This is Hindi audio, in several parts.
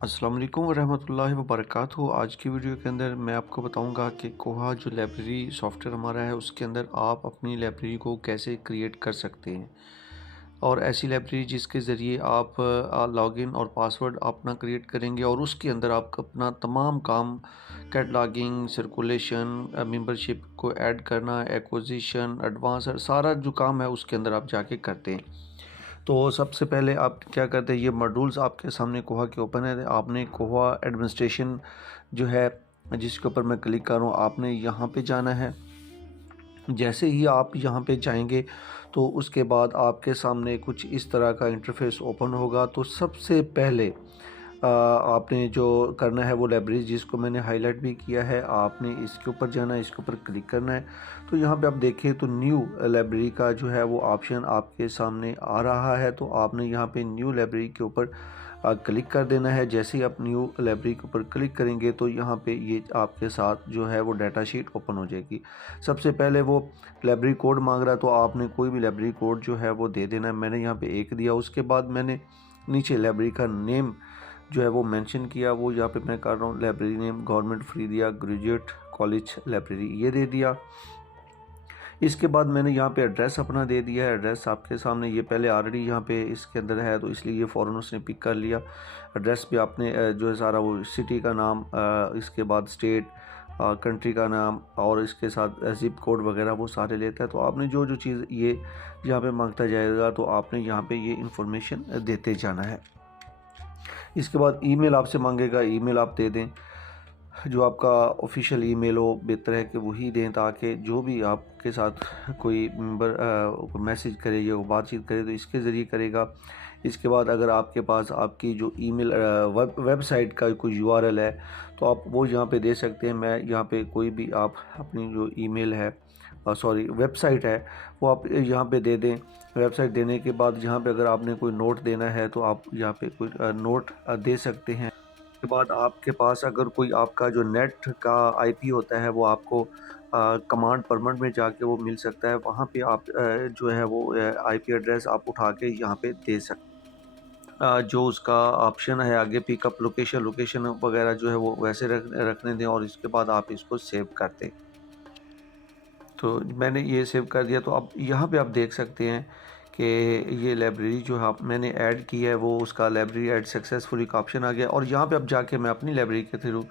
अस्सलाम वालेकुम वरहमतुल्लाहि वबरकातुहू। आज की वीडियो के अंदर मैं आपको बताऊंगा कि कोहा जो लाइब्रेरी सॉफ्टवेयर हमारा है उसके अंदर आप अपनी लाइब्रेरी को कैसे क्रिएट कर सकते हैं, और ऐसी लाइब्रेरी जिसके ज़रिए आप लॉगिन और पासवर्ड अपना क्रिएट करेंगे और उसके अंदर आप अपना तमाम काम कैटलॉगिंग, सर्कुलेशन, मेंबरशिप को ऐड करना, एक्विजिशन, एडवांस, सारा जो काम है उसके अंदर आप जाके करते हैं। तो सबसे पहले आप क्या करते हैं, ये मॉड्यूल्स आपके सामने कोहा के ओपन है। आपने कोहा एडमिनिस्ट्रेशन जो है जिसके ऊपर मैं क्लिक कर रहा हूँ, आपने यहाँ पे जाना है। जैसे ही आप यहाँ पे जाएंगे तो उसके बाद आपके सामने कुछ इस तरह का इंटरफेस ओपन होगा। तो सबसे पहले आपने जो करना है वो लाइब्रेरी जिसको मैंने हाईलाइट भी किया है, आपने इसके ऊपर जाना है, इसके ऊपर क्लिक करना है। तो यहाँ पे आप देखें तो न्यू लाइब्रेरी का जो है वो ऑप्शन आपके सामने आ रहा है। तो आपने यहाँ पे न्यू लाइब्रेरी के ऊपर क्लिक कर देना है। जैसे ही आप न्यू लाइब्रेरी के ऊपर क्लिक करेंगे तो यहाँ पे ये आपके साथ जो है वो डाटा शीट ओपन हो जाएगी। सबसे पहले वो लाइब्रेरी कोड मांग रहा है, तो आपने कोई भी लाइब्रेरी कोड जो है वो दे देना है। मैंने यहाँ पे 1 दिया। उसके बाद मैंने नीचे लाइब्रेरी का नेम जो है वो मेंशन किया, वो यहाँ पे मैं कर रहा हूँ लाइब्रेरी नेम गवर्नमेंट फ्री दिया, ग्रेजुएट कॉलेज लाइब्रेरी ये दे दिया। इसके बाद मैंने यहाँ पे एड्रेस अपना दे दिया है। एड्रेस आपके सामने ये पहले ऑलरेडी यहाँ पे इसके अंदर है, तो इसलिए ये फ़ौरन उसने पिक कर लिया। एड्रेस पे आपने जो है सारा वो सिटी का नाम, इसके बाद स्टेट, कंट्री का नाम और इसके साथ ज़िप कोड वगैरह वो सारे लेता है। तो आपने जो जो चीज़ ये यहाँ पे मांगता जाएगा तो आपने यहाँ पे ये इन्फॉर्मेशन देते जाना है। इसके बाद ईमेल आपसे मांगेगा, ईमेल आप दे दें, जो आपका ऑफिशियल ईमेल हो बेहतर है कि वही दें, ताकि जो भी आपके साथ कोई मेंबर मैसेज करे या वो बातचीत करे तो इसके ज़रिए करेगा। इसके बाद अगर आपके पास आपकी जो ईमेल वेबसाइट का कोई यूआरएल है तो आप वो यहाँ पे दे सकते हैं। मैं यहाँ पे कोई भी आप अपनी जो ईमेल है, सॉरी वेबसाइट है, वो आप यहाँ पे दे दें। वेबसाइट देने के बाद यहाँ पे अगर आपने कोई नोट देना है तो आप यहाँ पे कोई नोट दे सकते हैं। के बाद आपके पास अगर कोई आपका जो नेट का आईपी होता है वो आपको कमांड परमानेंट में जाके वो मिल सकता है, वहाँ पे आप जो है वो आईपी एड्रेस आप उठा के यहाँ पे दे सकते हैं। जो उसका ऑप्शन है आगे पिकअप लोकेशन, लोकेशन वगैरह जो है वो वैसे रखने दें और इसके बाद आप इसको सेव कर दें। तो मैंने ये सेव कर दिया। तो अब यहाँ पे आप देख सकते हैं कि ये लाइब्रेरी जो है मैंने ऐड की है वो उसका लाइब्रेरी ऐड सक्सेसफुली का ऑप्शन आ गया। और यहाँ पे अब जाके मैं अपनी लाइब्रेरी के थ्रू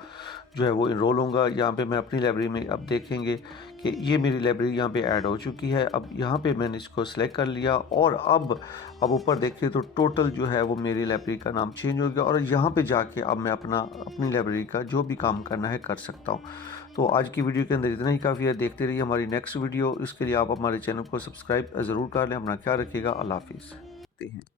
जो है वो इनरोल होऊंगा। यहाँ पे मैं अपनी लाइब्रेरी में अब देखेंगे कि ये मेरी लाइब्रेरी यहाँ पे ऐड हो चुकी है। अब यहाँ पे मैंने इसको सेलेक्ट कर लिया और अब ऊपर देखिए तो टोटल जो है वो मेरी लाइब्रेरी का नाम चेंज हो गया और यहाँ पे जाके अब मैं अपनी लाइब्रेरी का जो भी काम करना है कर सकता हूँ। तो आज की वीडियो के अंदर इतना ही काफ़ी है। देखते रहिए हमारी नेक्स्ट वीडियो। इसके लिए आप हमारे चैनल को सब्सक्राइब ज़रूर कर लें। अपना ख्याल रखिएगा। अल्लाह हाफिज़।